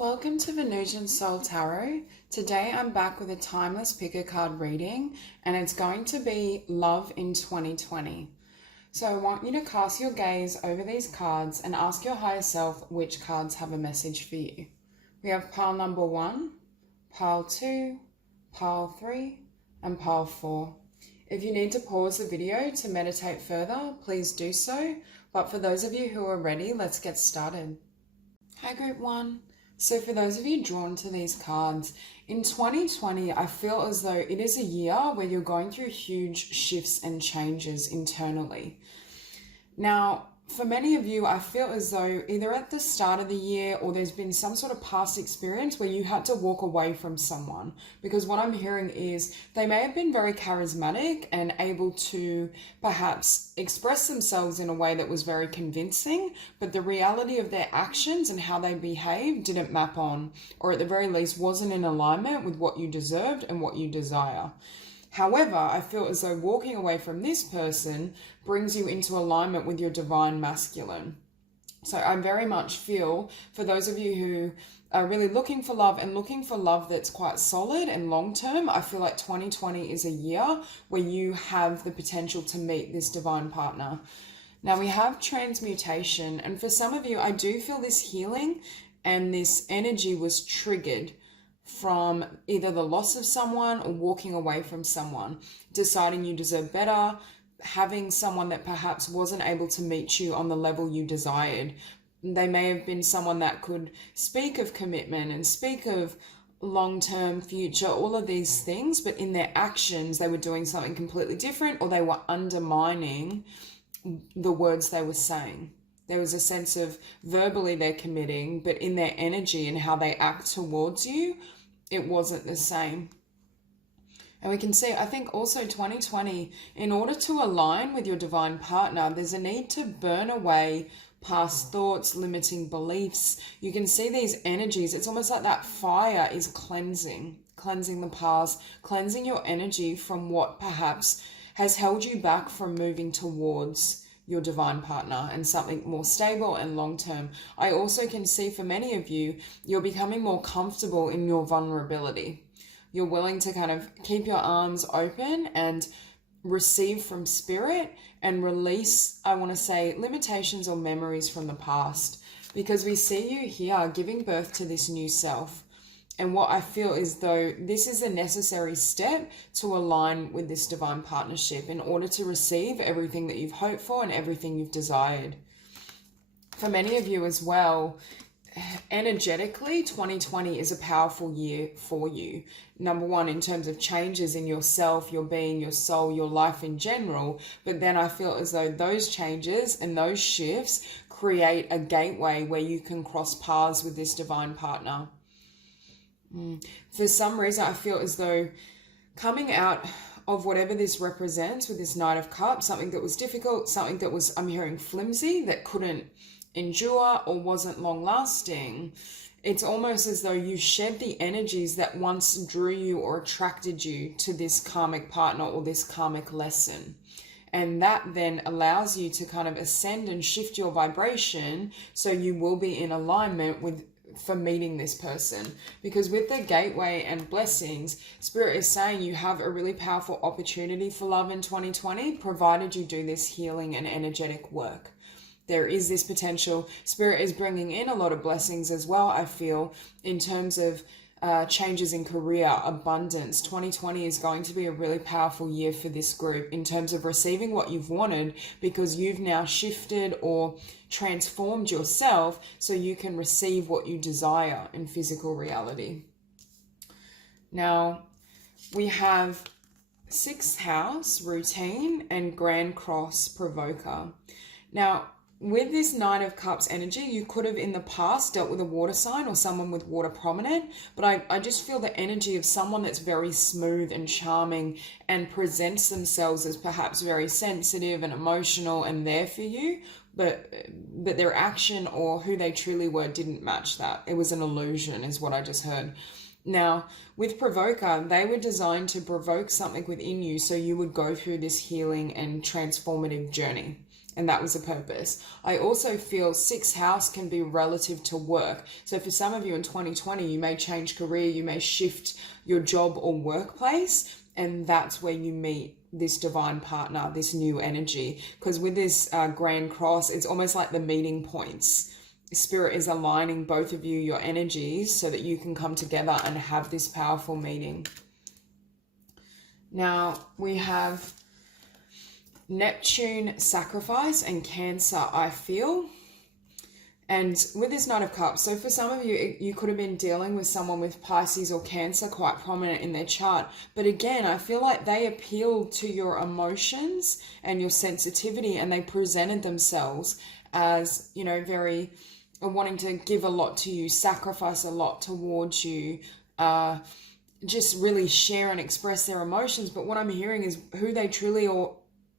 Welcome to Venusian Soul Tarot. Today I'm back with a timeless pick a card reading, and it's going to be Love in 2020. So I want you to cast your gaze over these cards and ask your higher self which cards have a message for you. We have pile number 1, pile 2, pile 3, and pile 4. If you need to pause the video to meditate further, please do so. But for those of you who are ready, let's get started. Hi Group 1. So for those of you drawn to these cards, in 2020, I feel as though it is a year where you're going through huge shifts and changes internally. Now, for many of you, I feel as though either at the start of the year or there's been some sort of past experience where you had to walk away from someone. Because what I'm hearing is they may have been very charismatic and able to perhaps express themselves in a way that was very convincing, but the reality of their actions and how they behaved didn't map on, or at the very least wasn't in alignment with what you deserved and what you desire. However, I feel as though walking away from this person brings you into alignment with your divine masculine. So I very much feel for those of you who are really looking for love and looking for love that's quite solid and long-term, I feel like 2020 is a year where you have the potential to meet this divine partner. Now we have transmutation, and for some of you, I do feel this healing and this energy was triggered from either the loss of someone or walking away from someone, deciding you deserve better, having someone that perhaps wasn't able to meet you on the level you desired. They may have been someone that could speak of commitment and speak of long-term future, all of these things, but in their actions, they were doing something completely different, or they were undermining the words they were saying. There was a sense of verbally they're committing, but in their energy and how they act towards you, it wasn't the same. And we can see, I think also 2020, in order to align with your divine partner, there's a need to burn away past thoughts, limiting beliefs. You can see these energies. It's almost like that fire is cleansing the past, cleansing your energy from what perhaps has held you back from moving towards your divine partner and something more stable and long-term. I also can see for many of you, you're becoming more comfortable in your vulnerability. You're willing to kind of keep your arms open and receive from spirit and release, I want to say, limitations or memories from the past, because we see you here giving birth to this new self. And what I feel is though this is a necessary step to align with this divine partnership in order to receive everything that you've hoped for and everything you've desired. For many of you as well, energetically, 2020 is a powerful year for you. Number one, in terms of changes in yourself, your being, your soul, your life in general. But then I feel as though those changes and those shifts create a gateway where you can cross paths with this divine partner. For some reason, I feel as though coming out of whatever this represents with this Knight of Cups, something that was difficult, something that was, I'm hearing, flimsy, that couldn't endure or wasn't long lasting, it's almost as though you shed the energies that once drew you or attracted you to this karmic partner or this karmic lesson. And that then allows you to kind of ascend and shift your vibration so you will be in alignment for meeting this person. Because with the gateway and blessings, Spirit is saying you have a really powerful opportunity for love in 2020, provided you do this healing and energetic work. There is this potential. Spirit is bringing in a lot of blessings as well, I feel, in terms of changes in career, abundance. 2020 is going to be a really powerful year for this group in terms of receiving what you've wanted, because you've now shifted or transformed yourself so you can receive what you desire in physical reality. Now, we have 6th house, routine, and Grand Cross, provoker. Now, with this Knight of Cups energy, you could have in the past dealt with a water sign or someone with water prominent, but I just feel the energy of someone that's very smooth and charming and presents themselves as perhaps very sensitive and emotional and there for you, but their action or who they truly were didn't match that. It was an illusion is what I just heard. Now, with Provoker, they were designed to provoke something within you so you would go through this healing and transformative journey. and that was a purpose. I also feel sixth house can be relative to work. So for some of you in 2020, you may change career, you may shift your job or workplace, and that's where you meet this divine partner, this new energy. Because with this Grand Cross, it's almost like the meeting points. Spirit is aligning both of you, your energies, so that you can come together and have this powerful meeting. Now we have Neptune, sacrifice, and Cancer, I feel. And with this Knight of Cups, so for some of you, you could have been dealing with someone with Pisces or Cancer quite prominent in their chart. But again, I feel like they appealed to your emotions and your sensitivity, and they presented themselves as, you know, very wanting to give a lot to you, sacrifice a lot towards you, just really share and express their emotions. But what I'm hearing is who they truly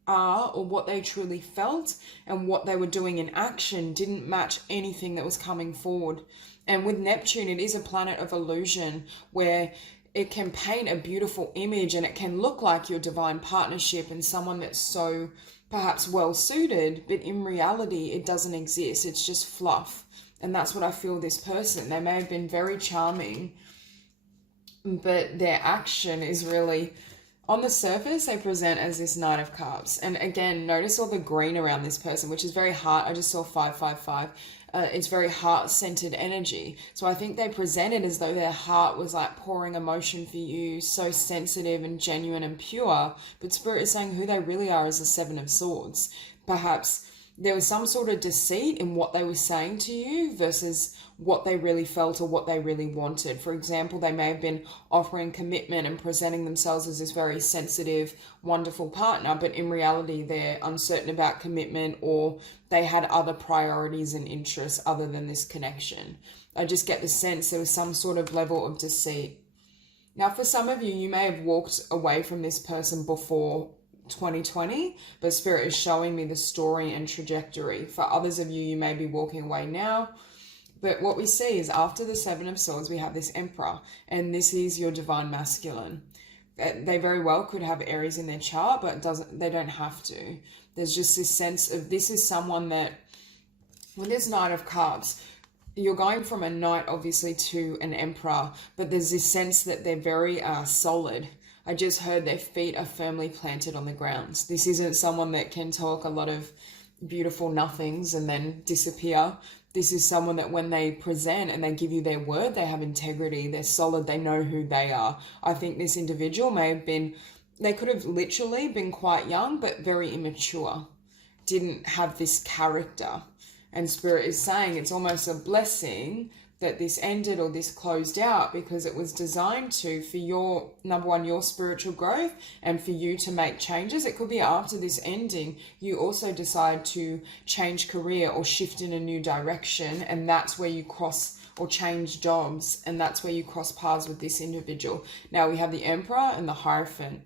are, or what they truly felt, and what they were doing in action didn't match anything that was coming forward. And with Neptune, it is a planet of illusion, where it can paint a beautiful image and it can look like your divine partnership and someone that's so perhaps well suited, but in reality it doesn't exist. It's just fluff. And that's what I feel this person. They may have been very charming, but their action is really, on the surface, they present as this Knight of Cups. And again, notice all the green around this person, which is very heart. I just saw 555. It's very heart-centered energy. So I think they presented as though their heart was like pouring emotion for you, so sensitive and genuine and pure. But Spirit is saying who they really are is the Seven of Swords. Perhaps there was some sort of deceit in what they were saying to you versus what they really felt or what they really wanted. For example, they may have been offering commitment and presenting themselves as this very sensitive, wonderful partner, but in reality, they're uncertain about commitment, or they had other priorities and interests other than this connection. I just get the sense there was some sort of level of deceit. Now, for some of you, you may have walked away from this person before 2020, but Spirit is showing me the story and trajectory. For others of you, you may be walking away now. But what we see is after the Seven of Swords, we have this Emperor, and this is your divine masculine. They very well could have Aries in their chart, but they don't have to. There's just this sense of this is someone that, with this Knight of Cups, you're going from a knight obviously to an emperor, but there's this sense that they're very solid. I just heard their feet are firmly planted on the ground. This isn't someone that can talk a lot of beautiful nothings and then disappear. This is someone that when they present and they give you their word, they have integrity, they're solid, they know who they are. I think this individual may have been, they could have literally been quite young, but very immature, didn't have this character. And Spirit is saying it's almost a blessing that this ended or this closed out, because it was designed for your, number one, your spiritual growth, and for you to make changes. It could be after this ending, you also decide to change career or shift in a new direction, and that's where you cross, or change jobs, and that's where you cross paths with this individual. Now we have the Emperor and the Hierophant.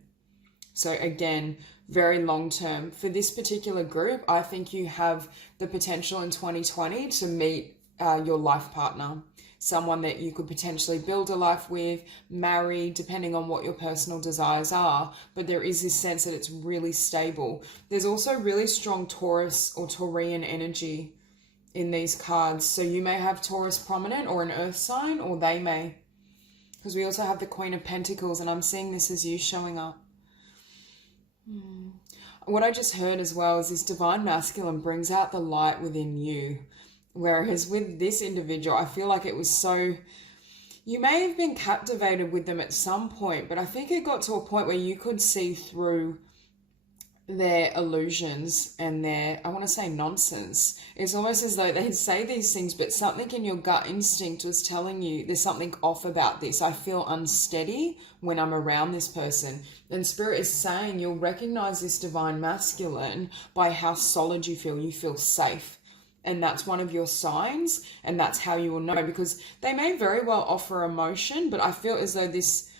So again, very long term. For this particular group, I think you have the potential in 2020 to meet your life partner, someone that you could potentially build a life with, marry, depending on what your personal desires are. But there is this sense that it's really stable. There's also really strong Taurus or Taurian energy in these cards. So you may have Taurus prominent or an earth sign, or they may. Because we also have the Queen of Pentacles, and I'm seeing this as you showing up. What I just heard as well is this divine masculine brings out the light within you. Whereas with this individual, I feel like it was so, you may have been captivated with them at some point, but I think it got to a point where you could see through their illusions and their, I want to say nonsense. It's almost as though they'd say these things, but something in your gut instinct was telling you there's something off about this. I feel unsteady when I'm around this person. And Spirit is saying you'll recognize this divine masculine by how solid you feel. You feel safe. And that's one of your signs, and that's how you will know, because they may very well offer emotion, but I feel as though this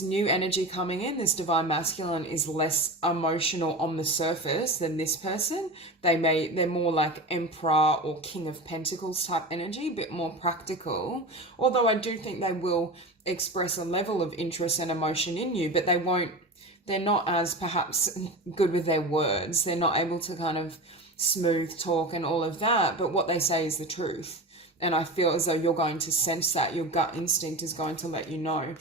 new energy coming in, this divine masculine, is less emotional on the surface than this person. They're more like Emperor or King of Pentacles type energy, a bit more practical. Although I do think they will express a level of interest and emotion in you, but they're not as perhaps good with their words. They're not able to kind of smooth talk and all of that, but what they say is the truth. And I feel as though you're going to sense that. Your gut instinct is going to let you know.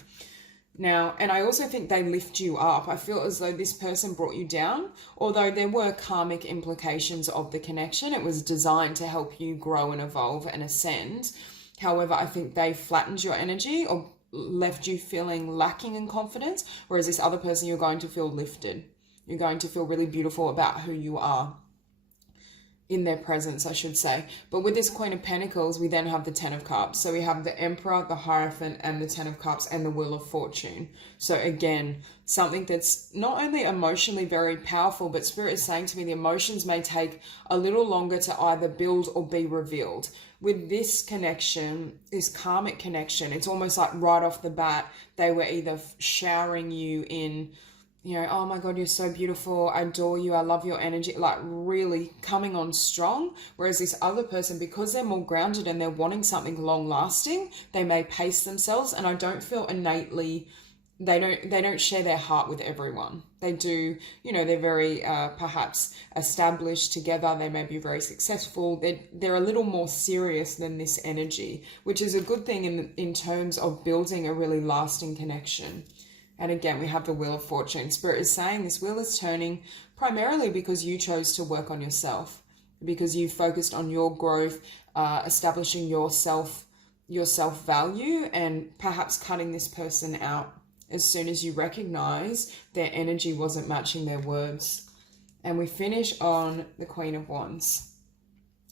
Now, and I also think they lift you up. I feel as though this person brought you down, although there were karmic implications of the connection. It was designed to help you grow and evolve and ascend. However, I think they flattened your energy or left you feeling lacking in confidence, whereas this other person, you're going to feel lifted. You're going to feel really beautiful about who you are in their presence, I should say. But with this Queen of Pentacles, we then have the Ten of Cups. So we have the Emperor, the Hierophant, and the Ten of Cups, and the Wheel of Fortune. So again, something that's not only emotionally very powerful, but Spirit is saying to me the emotions may take a little longer to either build or be revealed. With this connection, this karmic connection, it's almost like right off the bat, they were either showering you in, you know, oh my God, you're so beautiful. I adore you. I love your energy. Like really coming on strong. Whereas this other person, because they're more grounded and they're wanting something long lasting, they may pace themselves. And I don't feel innately, they don't share their heart with everyone. They do, you know, they're very perhaps established together. They may be very successful. They're a little more serious than this energy, which is a good thing in terms of building a really lasting connection. And again, we have the Wheel of Fortune. Spirit is saying this wheel is turning primarily because you chose to work on yourself, because you focused on your growth, establishing your self-value, and perhaps cutting this person out as soon as you recognize their energy wasn't matching their words. And we finish on the Queen of Wands.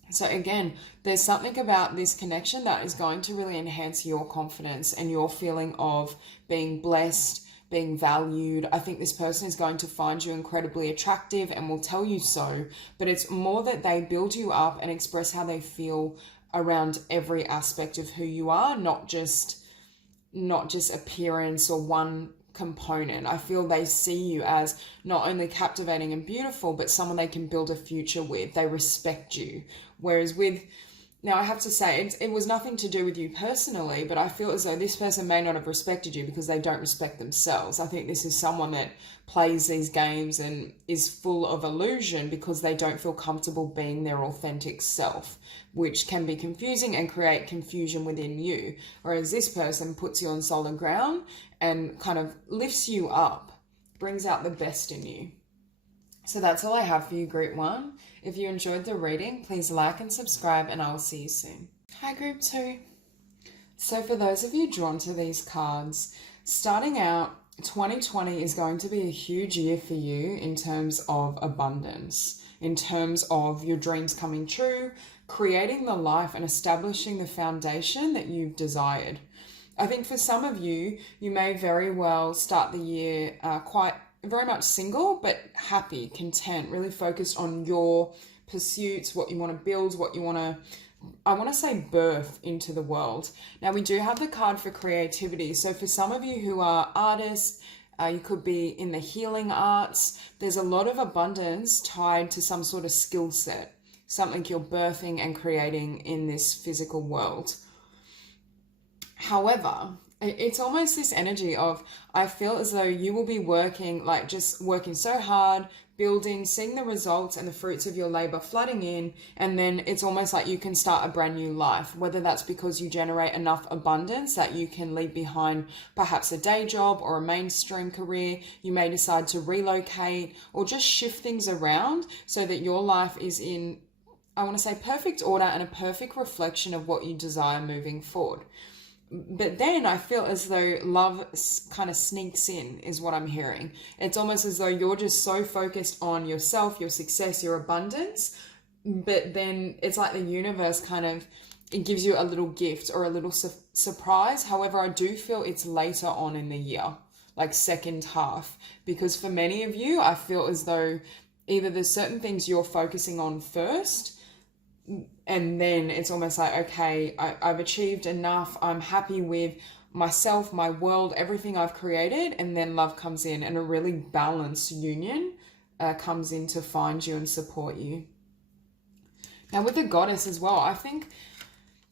So again, there's something about this connection that is going to really enhance your confidence and your feeling of being blessed, being valued. I think this person is going to find you incredibly attractive and will tell you so, but it's more that they build you up and express how they feel around every aspect of who you are, not just appearance or one component. I feel they see you as not only captivating and beautiful, but someone they can build a future with. They respect you. Whereas now I have to say, it was nothing to do with you personally, but I feel as though this person may not have respected you because they don't respect themselves. I think this is someone that plays these games and is full of illusion because they don't feel comfortable being their authentic self, which can be confusing and create confusion within you. Whereas this person puts you on solid ground and kind of lifts you up, brings out the best in you. So that's all I have for you, Group 1. If you enjoyed the reading, please like and subscribe, and I will see you soon. Hi, Group 2. So for those of you drawn to these cards, starting out, 2020 is going to be a huge year for you in terms of abundance, in terms of your dreams coming true, creating the life and establishing the foundation that you've desired. I think for some of you, you may very well start the year quite very much single, but happy, content, really focused on your pursuits, what you want to build, what you want to, I want to say, birth into the world. Now, we do have the card for creativity. So for some of you who are artists, you could be in the healing arts. There's a lot of abundance tied to some sort of skill set, something you're birthing and creating in this physical world. However, it's almost this energy of, I feel as though you will be working, like just working so hard, building, seeing the results and the fruits of your labor flooding in, and then it's almost like you can start a brand new life, whether that's because you generate enough abundance that you can leave behind perhaps a day job or a mainstream career. You may decide to relocate or just shift things around so that your life is in, I want to say, perfect order and a perfect reflection of what you desire moving forward. But then I feel as though love kind of sneaks in, is what I'm hearing. It's almost as though you're just so focused on yourself, your success, your abundance, but then it's like the universe kind of, it gives you a little gift or a little surprise. However, I do feel it's later on in the year, like second half, because for many of you, I feel as though either there's certain things you're focusing on first, and then it's almost like, okay, I've achieved enough. I'm happy with myself, my world, everything I've created. And then love comes in and a really balanced union comes in to find you and support you. Now with the Goddess as well, I think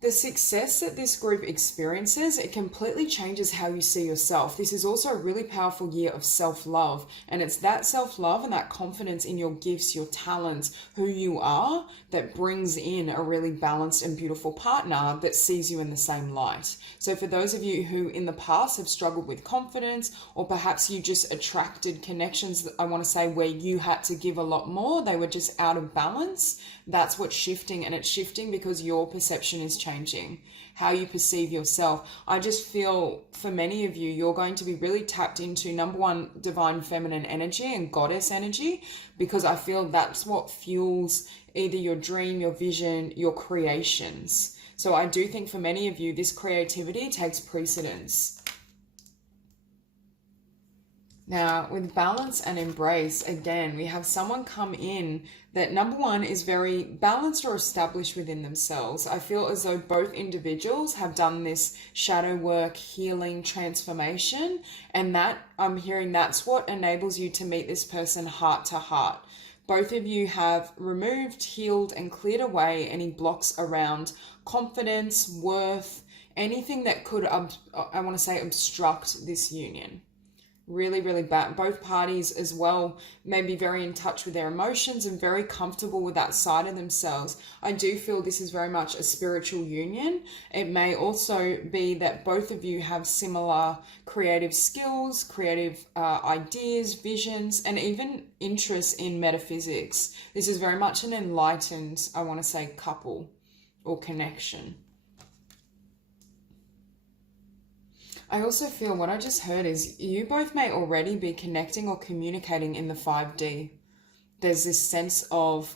The success that this group experiences, it completely changes how you see yourself. This is also a really powerful year of self-love, and it's that self-love and that confidence in your gifts, your talents, who you are, that brings in a really balanced and beautiful partner that sees you in the same light. So for those of you who in the past have struggled with confidence, or perhaps you just attracted connections, I want to say, where you had to give a lot more, they were just out of balance, that's what's shifting, and it's shifting because your perception is changing, how you perceive yourself. I just feel for many of you, you're going to be really tapped into, number one, divine feminine energy and goddess energy, because I feel that's what fuels either your dream, your vision, your creations. So I do think for many of you, this creativity takes precedence. Now, with balance and embrace, again, we have someone come in that, number one, is very balanced or established within themselves. I feel as though both individuals have done this shadow work, healing, transformation, and that, I'm hearing, that's what enables you to meet this person heart to heart. Both of you have removed, healed, and cleared away any blocks around confidence, worth, anything that could, I want to say, obstruct this union. Really, really bad. Both parties as well may be very in touch with their emotions and very comfortable with that side of themselves. I do feel this is very much a spiritual union. It may also be that both of you have similar creative skills, creative ideas, visions, and even interests in metaphysics. This is very much an enlightened, I want to say, couple or connection. I also feel what I just heard is you both may already be connecting or communicating in the 5D. There's this sense of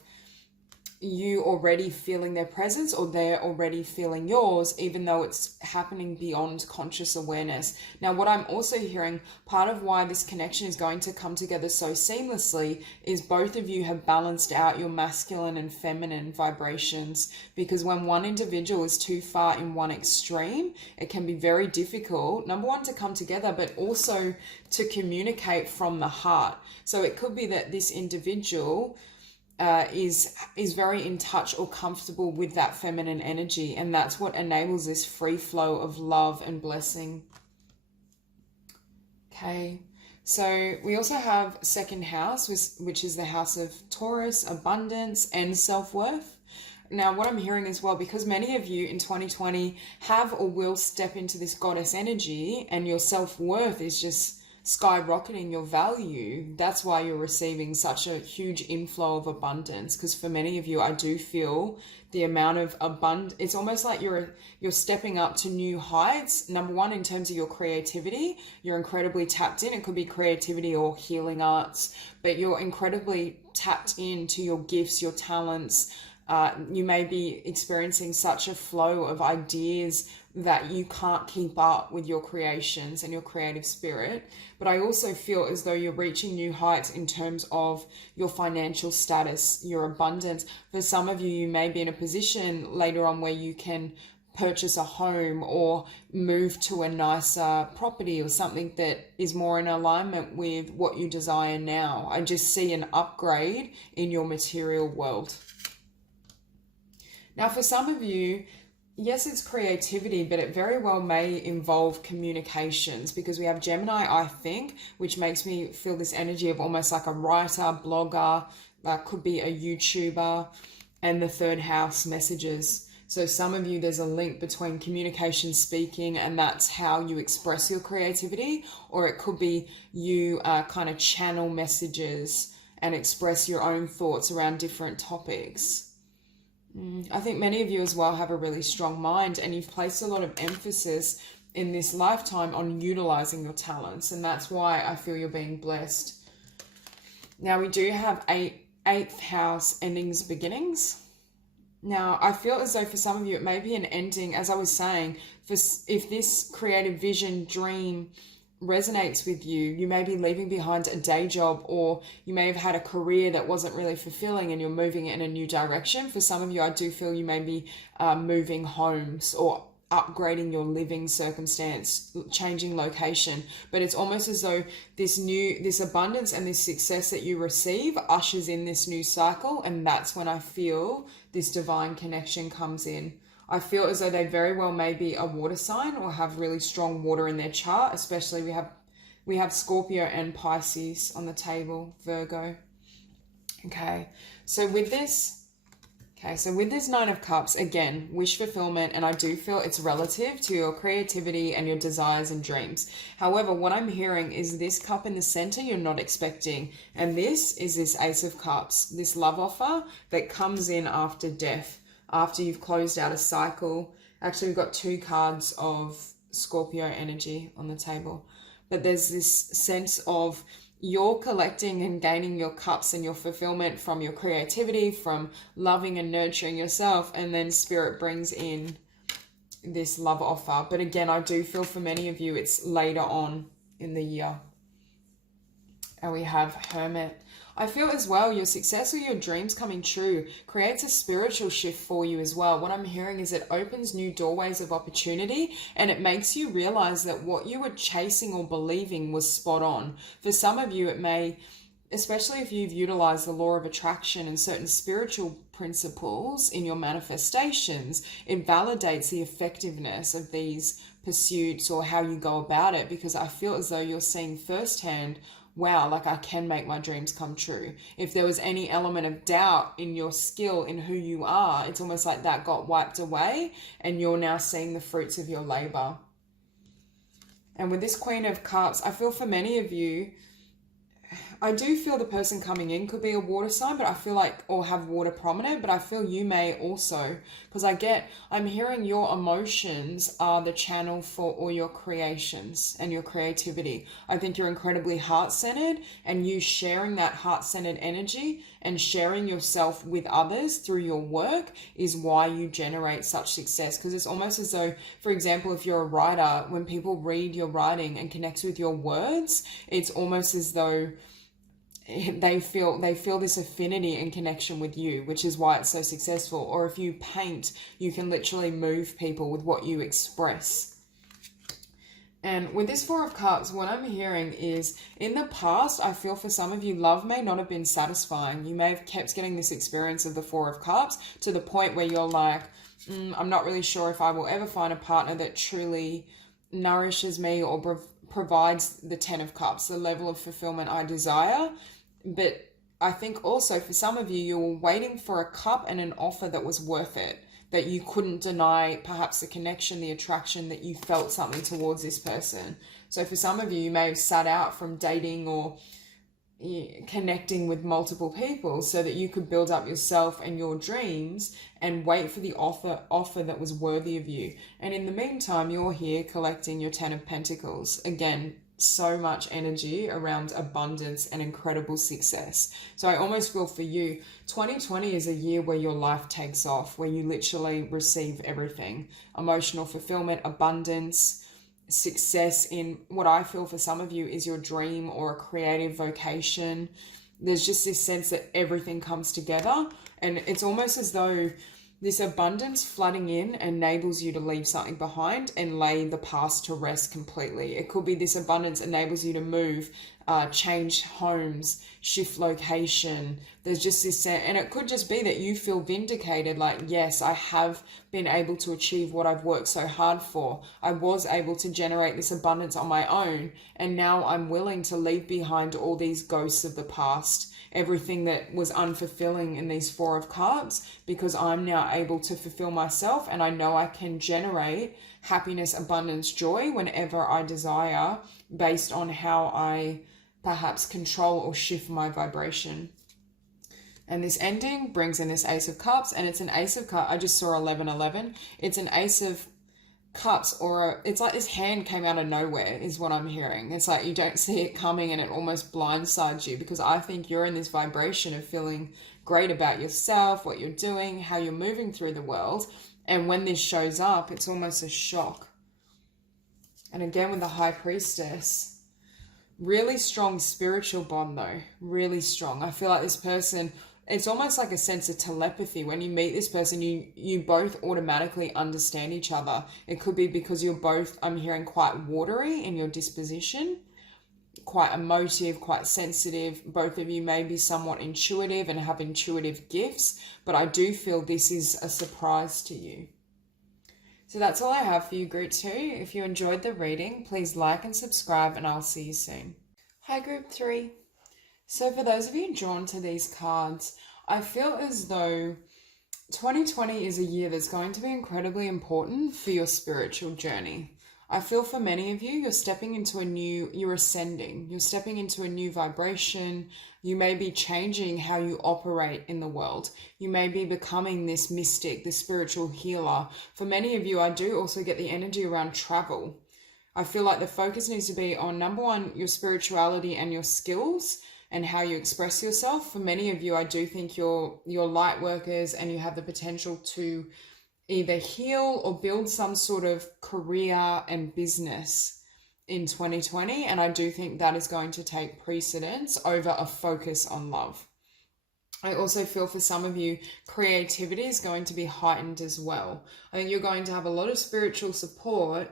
you already feeling their presence, or they're already feeling yours, even though it's happening beyond conscious awareness. Now, what I'm also hearing, part of why this connection is going to come together so seamlessly is both of you have balanced out your masculine and feminine vibrations, because when one individual is too far in one extreme, it can be very difficult, number one, to come together, but also to communicate from the heart. So it could be that this individual is very in touch or comfortable with that feminine energy, and that's what enables this free flow of love and blessing. Okay, so we also have second house, which is the house of Taurus, abundance and self-worth. Now, what I'm hearing as well, because many of you in 2020 have or will step into this goddess energy, and your self-worth is just skyrocketing, your value, that's why you're receiving such a huge inflow of abundance. Because for many of you, I do feel the amount of abundance, it's almost like you're stepping up to new heights. Number one, in terms of your creativity, you're incredibly tapped in. It could be creativity or healing arts, but you're incredibly tapped into your gifts, your talents. You may be experiencing such a flow of ideas that you can't keep up with your creations and your creative spirit. But I also feel as though you're reaching new heights in terms of your financial status, your abundance. For some of you, you may be in a position later on where you can purchase a home or move to a nicer property or something that is more in alignment with what you desire now. I just see an upgrade in your material world. Now, for some of you, yes, it's creativity, but it very well may involve communications, because we have Gemini, I think, which makes me feel this energy of almost like a writer, blogger, could be a YouTuber, and the third house, messages. So some of you, there's a link between communication, speaking, and that's how you express your creativity, or it could be you kind of channel messages and express your own thoughts around different topics. I think many of you as well have a really strong mind, and you've placed a lot of emphasis in this lifetime on utilizing your talents, and that's why I feel you're being blessed. Now, we do have eighth house, endings, beginnings. Now, I feel as though for some of you it may be an ending, as I was saying, if this creative vision, dream resonates with you, you may be leaving behind a day job, or you may have had a career that wasn't really fulfilling and you're moving in a new direction. For some of you, I do feel you may be moving homes or upgrading your living circumstance, changing location. But it's almost as though this abundance and this success that you receive ushers in this new cycle, and that's when I feel this divine connection comes in. I feel as though they very well may be a water sign or have really strong water in their chart, especially we have Scorpio and Pisces on the table, Virgo. Okay, so with this Nine of Cups, again, wish fulfillment, and I do feel it's relative to your creativity and your desires and dreams. However, what I'm hearing is this cup in the center you're not expecting, and this is this Ace of Cups, this love offer that comes in after death, after you've closed out a cycle. Actually, we've got 2 cards of Scorpio energy on the table, but there's this sense of you're collecting and gaining your cups and your fulfillment from your creativity, from loving and nurturing yourself, and then Spirit brings in this love offer. But again, I do feel for many of you it's later on in the year. And we have Hermit. I feel as well your success or your dreams coming true creates a spiritual shift for you as well. What I'm hearing is it opens new doorways of opportunity, and it makes you realize that what you were chasing or believing was spot on. For some of you, it may, especially if you've utilized the law of attraction and certain spiritual principles in your manifestations, it validates the effectiveness of these pursuits or how you go about it, because I feel as though you're seeing firsthand, wow, like I can make my dreams come true. If there was any element of doubt in your skill, in who you are, it's almost like that got wiped away and you're now seeing the fruits of your labor. And with this Queen of Cups, I feel for many of you, I do feel the person coming in could be a water sign, but I feel like, or have water prominent, but I feel you may also, because I'm hearing your emotions are the channel for all your creations and your creativity. I think you're incredibly heart-centered, and you sharing that heart-centered energy and sharing yourself with others through your work is why you generate such success. Because it's almost as though, for example, if you're a writer, when people read your writing and connect with your words, it's almost as though they feel this affinity and connection with you, which is why it's so successful. Or if you paint, you can literally move people with what you express. And with this Four of Cups, what I'm hearing is, in the past, I feel for some of you, love may not have been satisfying. You may have kept getting this experience of the Four of Cups to the point where you're like, I'm not really sure if I will ever find a partner that truly nourishes me or provides the 10 of Cups, the level of fulfillment I desire. But I think also for some of you, you were waiting for a cup and an offer that was worth it, that you couldn't deny perhaps the connection, the attraction, that you felt something towards this person. So for some of you, you may have sat out from dating or connecting with multiple people so that you could build up yourself and your dreams and wait for the offer that was worthy of you. And in the meantime, you're here collecting your 10 of Pentacles. Again, so much energy around abundance and incredible success. So I almost feel for you, 2020 is a year where your life takes off, where you literally receive everything. Emotional fulfillment, abundance, success in what I feel for some of you is your dream or a creative vocation. There's just this sense that everything comes together, and it's almost as though this abundance flooding in enables you to leave something behind and lay the past to rest completely. It could be this abundance enables you to move, change homes, shift location. There's just this, and it could just be that you feel vindicated, like, yes, I have been able to achieve what I've worked so hard for. I was able to generate this abundance on my own, and now I'm willing to leave behind all these ghosts of the past, everything that was unfulfilling in these Four of Cups, because I'm now able to fulfill myself, and I know I can generate happiness, abundance, joy whenever I desire, based on how I perhaps control or shift my vibration. And this ending brings in this Ace of Cups, and it's an Ace of Cups. I just saw 1111. It's an Ace of Cups, or it's like this hand came out of nowhere is what I'm hearing. It's like you don't see it coming and it almost blindsides you, because I think you're in this vibration of feeling great about yourself, what you're doing, how you're moving through the world. And when this shows up, it's almost a shock. And again, with the High Priestess, really strong spiritual bond though, really strong. I feel like this person, it's almost like a sense of telepathy. When you meet this person, you both automatically understand each other. It could be because you're both, I'm hearing, quite watery in your disposition, quite emotive, quite sensitive. Both of you may be somewhat intuitive and have intuitive gifts, but I do feel this is a surprise to you. So that's all I have for you, Group 2. If you enjoyed the reading, please like and subscribe, and I'll see you soon. Hi, Group 3. So for those of you drawn to these cards, I feel as though 2020 is a year that's going to be incredibly important for your spiritual journey. I feel for many of you, you're stepping into you're ascending, you're stepping into a new vibration. You may be changing how you operate in the world. You may be becoming this mystic, this spiritual healer. For many of you, I do also get the energy around travel. I feel like the focus needs to be on, number one, your spirituality and your skills and how you express yourself. For many of you, I do think you're light workers and you have the potential to either heal or build some sort of career and business in 2020. And I do think that is going to take precedence over a focus on love. I also feel for some of you, creativity is going to be heightened as well. I think you're going to have a lot of spiritual support,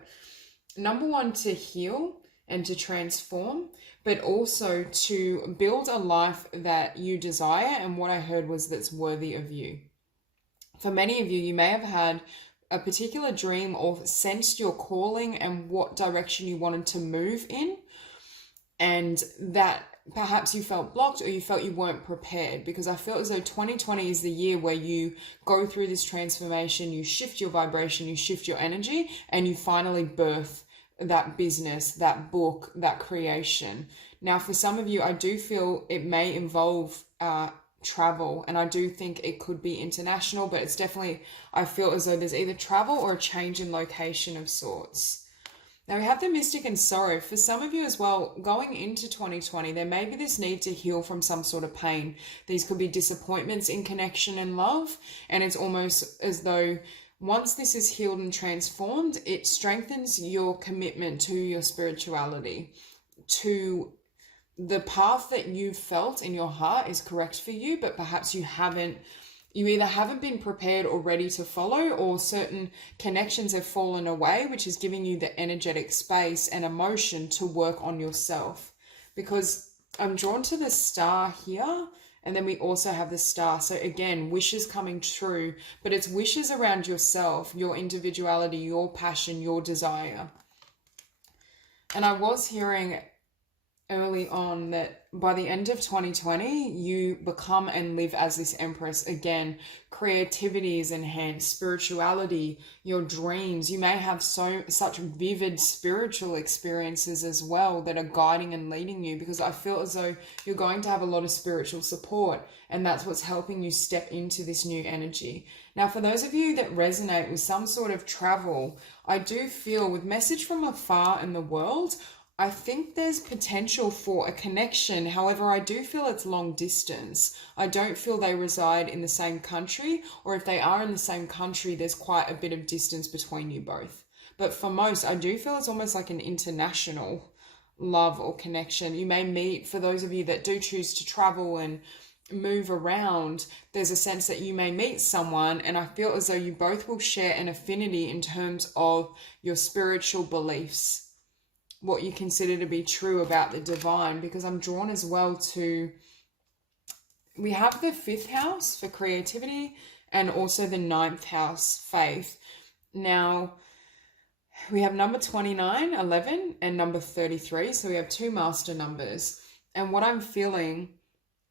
number one, to heal and to transform, but also to build a life that you desire. And what I heard was that's worthy of you. For many of you, you may have had a particular dream or sensed your calling and what direction you wanted to move in, and that perhaps you felt blocked or you felt you weren't prepared, because I feel as though 2020 is the year where you go through this transformation, you shift your vibration, you shift your energy, and you finally birth that business, that book, that creation. Now, for some of you, I do feel it may involve travel, and I do think it could be international, but it's definitely, I feel as though there's either travel or a change in location of sorts. Now we have the Mystic and Sorrow. For some of you as well, going into 2020, there may be this need to heal from some sort of pain. These could be disappointments in connection and love, and it's almost as though once this is healed and transformed, it strengthens your commitment to your spirituality, to the path that you felt in your heart is correct for you, but perhaps you either haven't been prepared or ready to follow, or certain connections have fallen away, which is giving you the energetic space and emotion to work on yourself. Because I'm drawn to the Star here, and then we also have the Star. So again, wishes coming true, but it's wishes around yourself, your individuality, your passion, your desire. And I was hearing early on that by the end of 2020, you become and live as this Empress. Again, creativity is enhanced, spirituality, your dreams. You may have such vivid spiritual experiences as well that are guiding and leading you, because I feel as though you're going to have a lot of spiritual support, and that's what's helping you step into this new energy. Now, for those of you that resonate with some sort of travel, I do feel with message from afar in the world, I think there's potential for a connection. However, I do feel it's long distance. I don't feel they reside in the same country, or if they are in the same country, there's quite a bit of distance between you both. But for most, I do feel it's almost like an international love or connection. You may meet, for those of you that do choose to travel and move around, there's a sense that you may meet someone, and I feel as though you both will share an affinity in terms of your spiritual beliefs, what you consider to be true about the divine, because I'm drawn as well to, we have the 5th house for creativity and also the 9th house, faith. Now, we have number 29, 11, and number 33. So we have 2 master numbers. And what I'm feeling,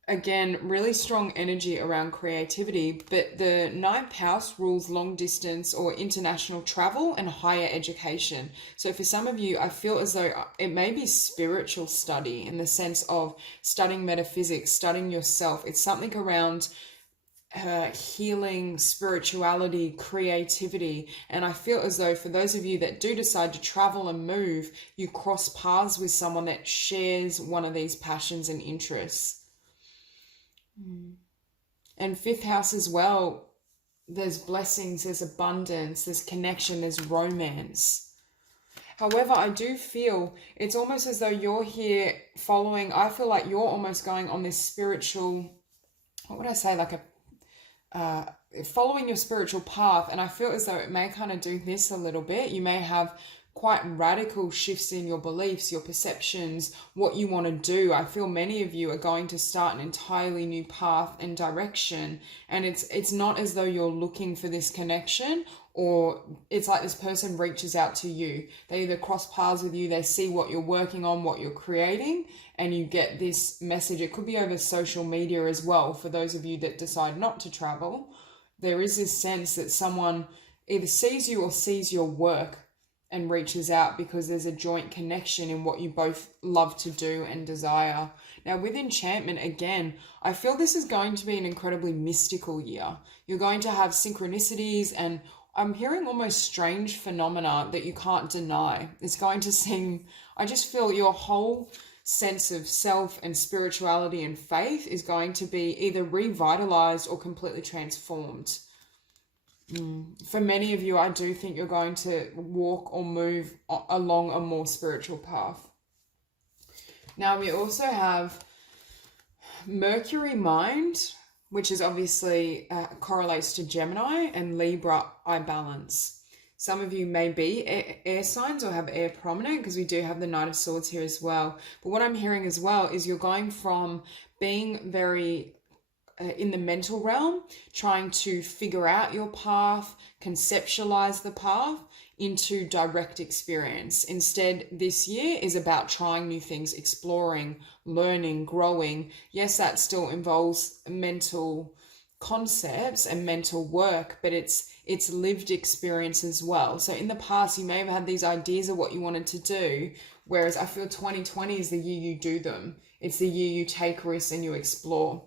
again, really strong energy around creativity, but the 9th house rules long distance or international travel and higher education. So for some of you, I feel as though it may be spiritual study in the sense of studying metaphysics, studying yourself. It's something around healing, spirituality, creativity. And I feel as though for those of you that do decide to travel and move, you cross paths with someone that shares one of these passions and interests. And 5th house as well, there's blessings, there's abundance, there's connection, there's romance. However, I do feel it's almost as though you're here following, I feel like you're almost going on this spiritual, what would I say, like following your spiritual path. And I feel as though it may kind of do this a little bit. You may have quite radical shifts in your beliefs, your perceptions, what you want to do. I feel many of you are going to start an entirely new path and direction, and it's not as though you're looking for this connection or it's like this person reaches out to you. They either cross paths with you, they see what you're working on, what you're creating, and you get this message. It could be over social media as well, for those of you that decide not to travel. There is this sense that someone either sees you or sees your work and reaches out because there's a joint connection in what you both love to do and desire. Now, with enchantment, again, I feel this is going to be an incredibly mystical year. You're going to have synchronicities, and I'm hearing almost strange phenomena that you can't deny. It's going to seem, I just feel your whole sense of self and spirituality and faith is going to be either revitalized or completely transformed. For many of you, I do think you're going to walk or move along a more spiritual path. Now, we also have Mercury mind, which is obviously correlates to Gemini, and Libra eye balance. Some of you may be air signs or have air prominent, because we do have the Knight of Swords here as well. But what I'm hearing as well is you're going from being very in the mental realm, trying to figure out your path, conceptualize the path, into direct experience. Instead, this year is about trying new things, exploring, learning, growing. Yes, that still involves mental concepts and mental work, but it's lived experience as well. So in the past, you may have had these ideas of what you wanted to do, whereas I feel 2020 is the year you do them. It's the year you take risks and you explore.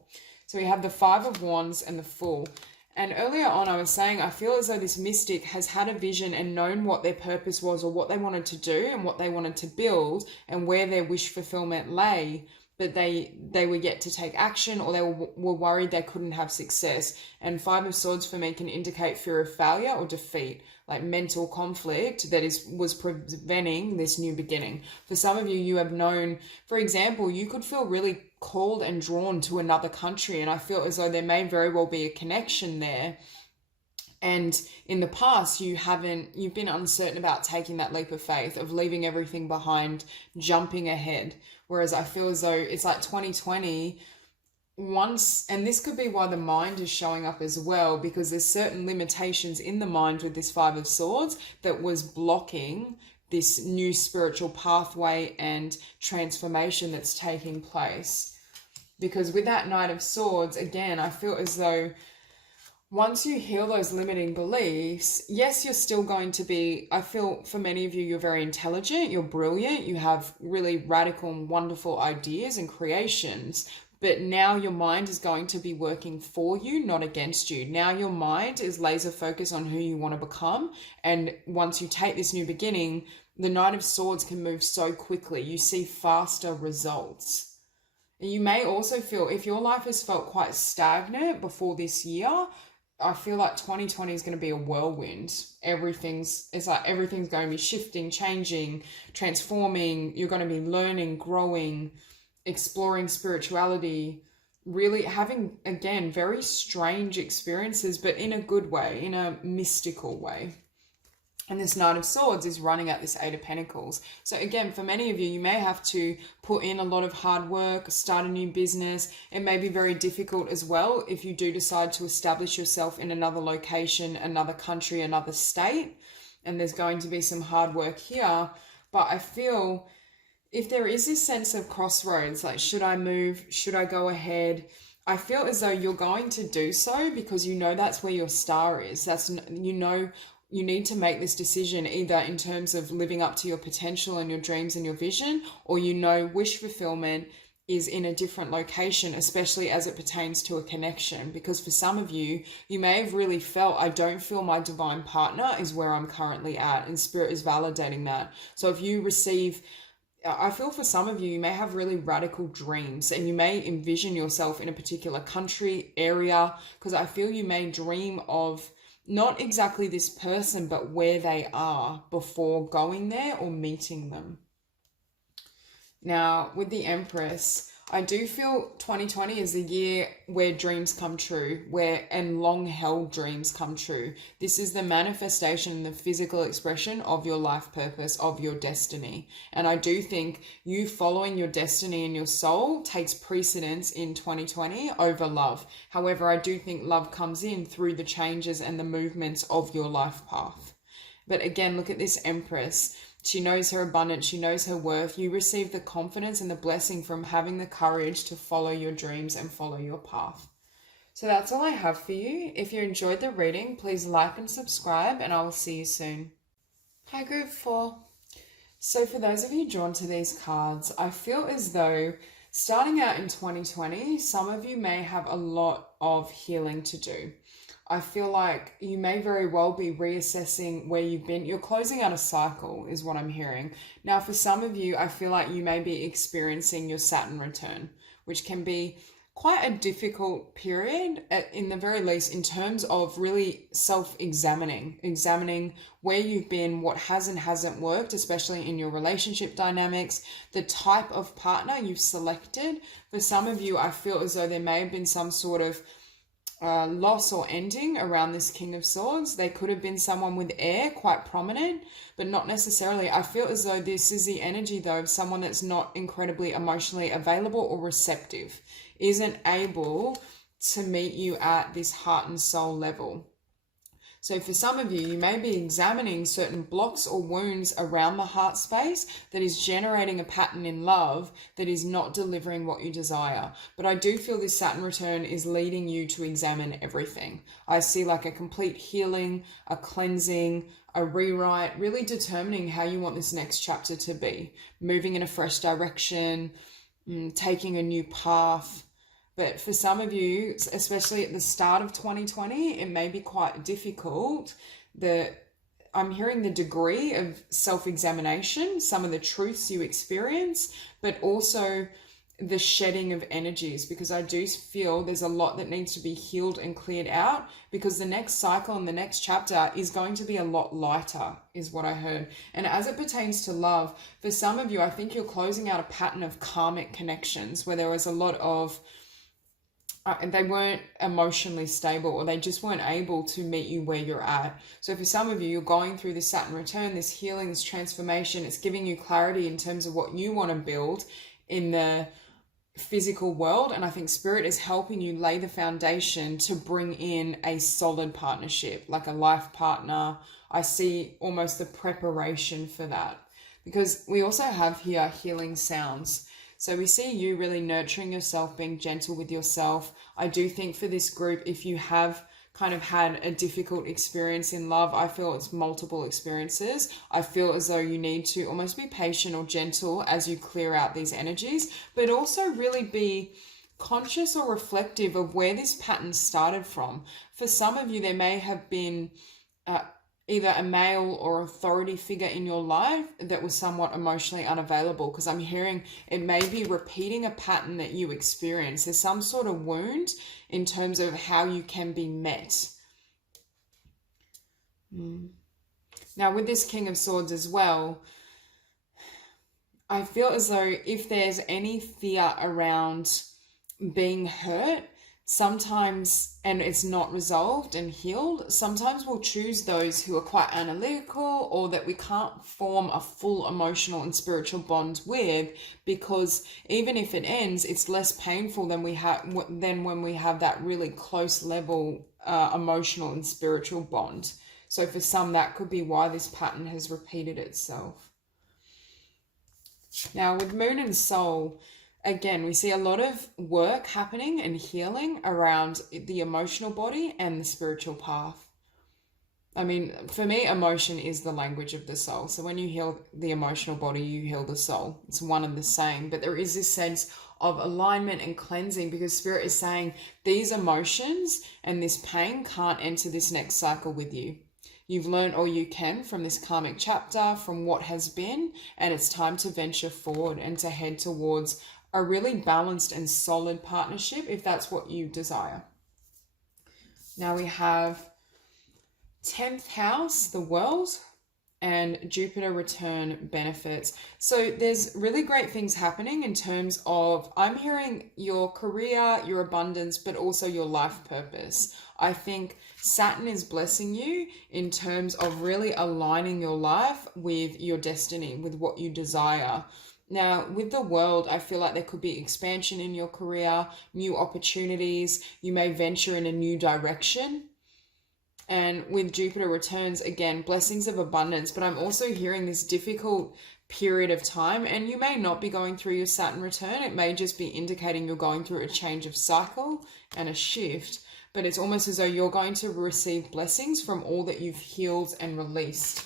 So we have the Five of Wands and the Fool. And earlier on, I was saying, I feel as though this mystic has had a vision and known what their purpose was, or what they wanted to do and what they wanted to build and where their wish fulfillment lay, but they were yet to take action, or they were worried they couldn't have success. And Five of Swords for me can indicate fear of failure or defeat, like mental conflict that was preventing this new beginning. For some of you, you have known, for example, you could feel really called and drawn to another country, and I feel as though there may very well be a connection there. And in the past, you've been uncertain about taking that leap of faith, of leaving everything behind, jumping ahead. Whereas I feel as though it's like 2020 once, and this could be why the mind is showing up as well, because there's certain limitations in the mind with this Five of Swords that was blocking this new spiritual pathway and transformation that's taking place. Because with that Knight of Swords, again, I feel as though once you heal those limiting beliefs, yes, you're still going to be, I feel for many of you, you're very intelligent, you're brilliant, you have really radical and wonderful ideas and creations, but now your mind is going to be working for you, not against you. Now your mind is laser focused on who you want to become. And once you take this new beginning, the Knight of Swords can move so quickly. You see faster results. You may also feel, if your life has felt quite stagnant before this year, I feel like 2020 is going to be a whirlwind. Everything's going to be shifting, changing, transforming. You're going to be learning, growing, exploring spirituality, really having, again, very strange experiences, but in a good way, in a mystical way. And this Knight of Swords is running at this Eight of Pentacles. So again, for many of you, you may have to put in a lot of hard work, start a new business. It may be very difficult as well if you do decide to establish yourself in another location, another country, another state. And there's going to be some hard work here. But I feel if there is this sense of crossroads, like should I move? Should I go ahead? I feel as though you're going to do so because you know that's where your star is. You need to make this decision either in terms of living up to your potential and your dreams and your vision, or wish fulfillment is in a different location, especially as it pertains to a connection. Because for some of you, you may have really felt, I don't feel my divine partner is where I'm currently at, and Spirit is validating that. So if you receive, I feel for some of you, you may have really radical dreams and you may envision yourself in a particular country, area, because I feel you may dream of not exactly this person, but where they are before going there or meeting them. Now, with the Empress, I do feel 2020 is a year where dreams come true, and long held dreams come true. This is the manifestation and the physical expression of your life purpose, of your destiny. And I do think you following your destiny and your soul takes precedence in 2020 over love. However, I do think love comes in through the changes and the movements of your life path. But again, look at this Empress. She knows her abundance. She knows her worth. You receive the confidence and the blessing from having the courage to follow your dreams and follow your path. So that's all I have for you. If you enjoyed the reading, please like and subscribe, and I will see you soon. Hi, Group 4. So for those of you drawn to these cards, I feel as though starting out in 2020, some of you may have a lot of healing to do. I feel like you may very well be reassessing where you've been. You're closing out a cycle is what I'm hearing. Now, for some of you, I feel like you may be experiencing your Saturn return, which can be quite a difficult period, in the very least, in terms of really examining where you've been, what has and hasn't worked, especially in your relationship dynamics, the type of partner you've selected. For some of you, I feel as though there may have been some sort of loss or ending around this King of Swords. They could have been someone with air, quite prominent, but not necessarily. I feel as though this is the energy, though, of someone that's not incredibly emotionally available or receptive, isn't able to meet you at this heart and soul level. So for some of you, you may be examining certain blocks or wounds around the heart space that is generating a pattern in love that is not delivering what you desire. But I do feel this Saturn return is leading you to examine everything. I see like a complete healing, a cleansing, a rewrite, really determining how you want this next chapter to be. Moving in a fresh direction, taking a new path. But for some of you, especially at the start of 2020, it may be quite difficult. I'm hearing the degree of self-examination, some of the truths you experience, but also the shedding of energies, because I do feel there's a lot that needs to be healed and cleared out, because the next cycle and the next chapter is going to be a lot lighter, is what I heard. And as it pertains to love, for some of you, I think you're closing out a pattern of karmic connections where there was a lot of they weren't emotionally stable, or they just weren't able to meet you where you're at. So for some of you, you're going through this Saturn return, this healing, this transformation. It's giving you clarity in terms of what you want to build in the physical world. And I think Spirit is helping you lay the foundation to bring in a solid partnership, like a life partner. I see almost the preparation for that, because we also have here healing sounds. So we see you really nurturing yourself, being gentle with yourself. I do think for this group, if you have kind of had a difficult experience in love, I feel it's multiple experiences. I feel as though you need to almost be patient or gentle as you clear out these energies, but also really be conscious or reflective of where this pattern started from. For some of you, there may have been either a male or authority figure in your life that was somewhat emotionally unavailable, because I'm hearing it may be repeating a pattern that you experience. There's some sort of wound in terms of how you can be met. Now with this King of Swords as well, I feel as though if there's any fear around being hurt, sometimes, and it's not resolved and healed, sometimes we'll choose those who are quite analytical, or that we can't form a full emotional and spiritual bond with, because even if it ends, it's less painful than when we have that really close level emotional and spiritual bond. So for some, that could be why this pattern has repeated itself. Now with Moon and Soul, again, we see a lot of work happening and healing around the emotional body and the spiritual path. I mean, for me, emotion is the language of the soul. So when you heal the emotional body, you heal the soul. It's one and the same. But there is this sense of alignment and cleansing, because Spirit is saying these emotions and this pain can't enter this next cycle with you. You've learned all you can from this karmic chapter, from what has been, and it's time to venture forward and to head towards a really balanced and solid partnership, if that's what you desire. Now we have 10th house, the world, and Jupiter return benefits. So there's really great things happening in terms of, I'm hearing your career, your abundance, but also your life purpose. I think Saturn is blessing you in terms of really aligning your life with your destiny, with what you desire. Now, with the world, I feel like there could be expansion in your career, new opportunities. You may venture in a new direction. And with Jupiter returns, again, blessings of abundance. But I'm also hearing this difficult period of time, and you may not be going through your Saturn return. It may just be indicating you're going through a change of cycle and a shift. But it's almost as though you're going to receive blessings from all that you've healed and released.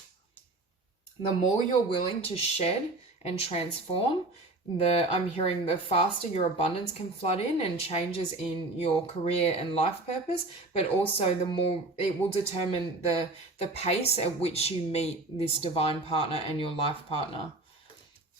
The more you're willing to shed and transform, I'm hearing the faster your abundance can flood in and changes in your career and life purpose, but also the more it will determine the pace at which you meet this divine partner and your life partner.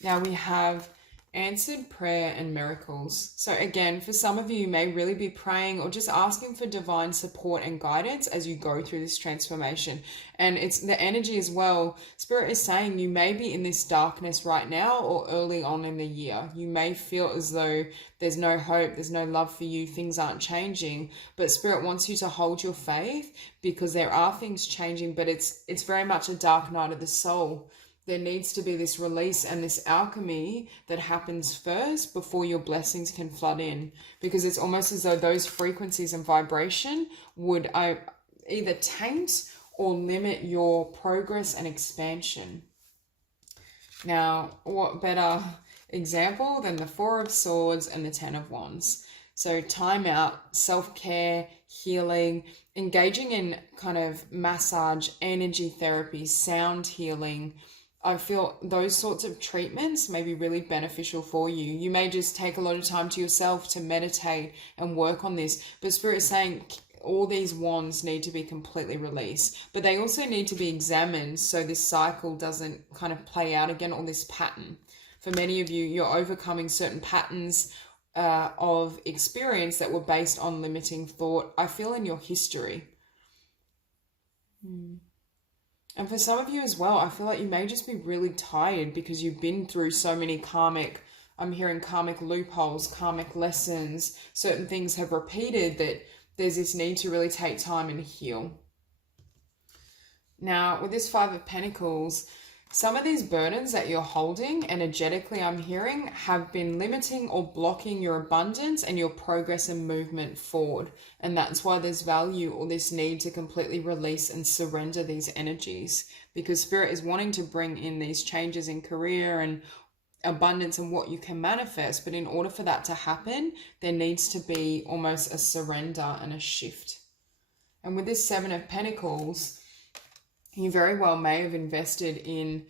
Now we have answered prayer and miracles. So again, for some of you, you may really be praying or just asking for divine support and guidance as you go through this transformation. And it's the energy as well. Spirit is saying you may be in this darkness right now or early on in the year. You may feel as though there's no hope, there's no love for you, things aren't changing. But Spirit wants you to hold your faith, because there are things changing, but it's very much a dark night of the soul. There needs to be this release and this alchemy that happens first before your blessings can flood in, because it's almost as though those frequencies and vibration would either taint or limit your progress and expansion. Now, what better example than the Four of Swords and the Ten of Wands? So time out, self-care, healing, engaging in kind of massage, energy therapy, sound healing. I feel those sorts of treatments may be really beneficial for you. You may just take a lot of time to yourself to meditate and work on this. But Spirit is saying all these wands need to be completely released. But they also need to be examined so this cycle doesn't kind of play out again, or this pattern. For many of you, you're overcoming certain patterns of experience that were based on limiting thought, I feel, in your history. And for some of you as well, I feel like you may just be really tired because you've been through so many I'm hearing karmic loopholes, karmic lessons, certain things have repeated, that there's this need to really take time and heal. Now, with this Five of Pentacles, some of these burdens that you're holding energetically, I'm hearing, have been limiting or blocking your abundance and your progress and movement forward. And that's why there's value or this need to completely release and surrender these energies, because Spirit is wanting to bring in these changes in career and abundance and what you can manifest. But in order for that to happen, there needs to be almost a surrender and a shift. And with this Seven of Pentacles, you very well may have invested in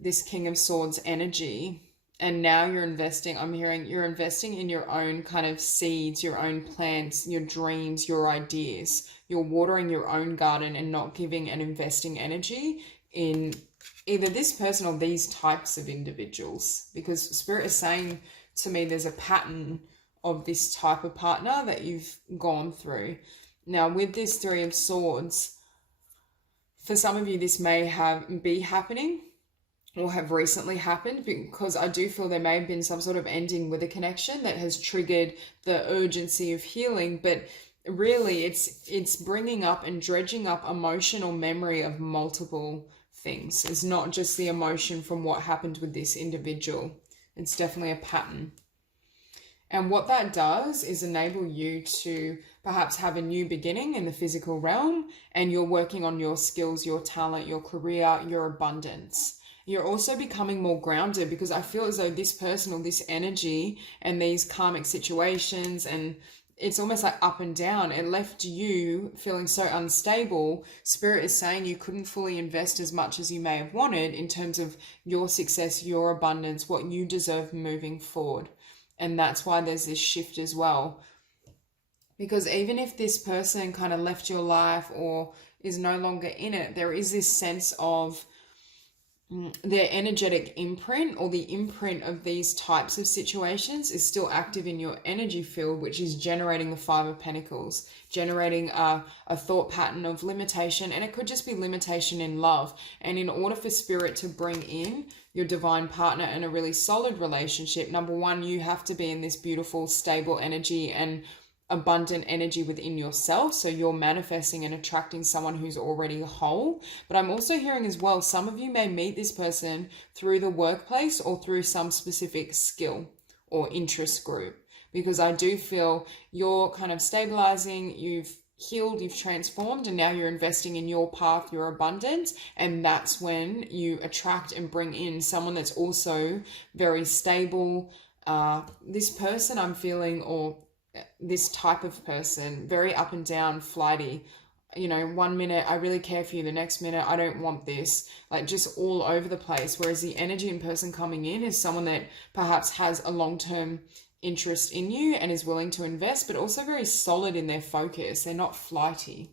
this King of Swords energy, and now you're investing, I'm hearing you're investing in your own kind of seeds, your own plants, your dreams, your ideas. You're watering your own garden and not giving and investing energy in either this person or these types of individuals, because Spirit is saying to me there's a pattern of this type of partner that you've gone through. Now, with this Three of Swords, for some of you, this may be happening or have recently happened, because I do feel there may have been some sort of ending with a connection that has triggered the urgency of healing. But really, it's bringing up and dredging up emotional memory of multiple things. It's not just the emotion from what happened with this individual. It's definitely a pattern. And what that does is enable you to perhaps have a new beginning in the physical realm, and you're working on your skills, your talent, your career, your abundance. You're also becoming more grounded, because I feel as though this person or this energy and these karmic situations, and it's almost like up and down, it left you feeling so unstable. Spirit is saying you couldn't fully invest as much as you may have wanted in terms of your success, your abundance, what you deserve moving forward. And that's why there's this shift as well. Because even if this person kind of left your life or is no longer in it, there is this sense of their energetic imprint or the imprint of these types of situations is still active in your energy field, which is generating the Five of Pentacles, generating a thought pattern of limitation. And it could just be limitation in love. And in order for Spirit to bring in your divine partner and a really solid relationship, number one, you have to be in this beautiful, stable energy and abundant energy within yourself, so you're manifesting and attracting someone who's already whole. But I'm also hearing as well, some of you may meet this person through the workplace or through some specific skill or interest group, because I do feel you're kind of stabilizing, you've healed, you've transformed, and now you're investing in your path, your abundance. And that's when you attract and bring in someone that's also very stable. This person I'm feeling, or this type of person, very up and down, flighty. You know, one minute I really care for you, the next minute I don't want this, like just all over the place. Whereas the energy in person coming in is someone that perhaps has a long-term interest in you and is willing to invest, but also very solid in their focus. They're not flighty.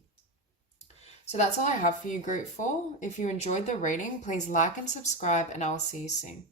So that's all I have for you, Group 4. If you enjoyed the reading, please like and subscribe, and I'll see you soon.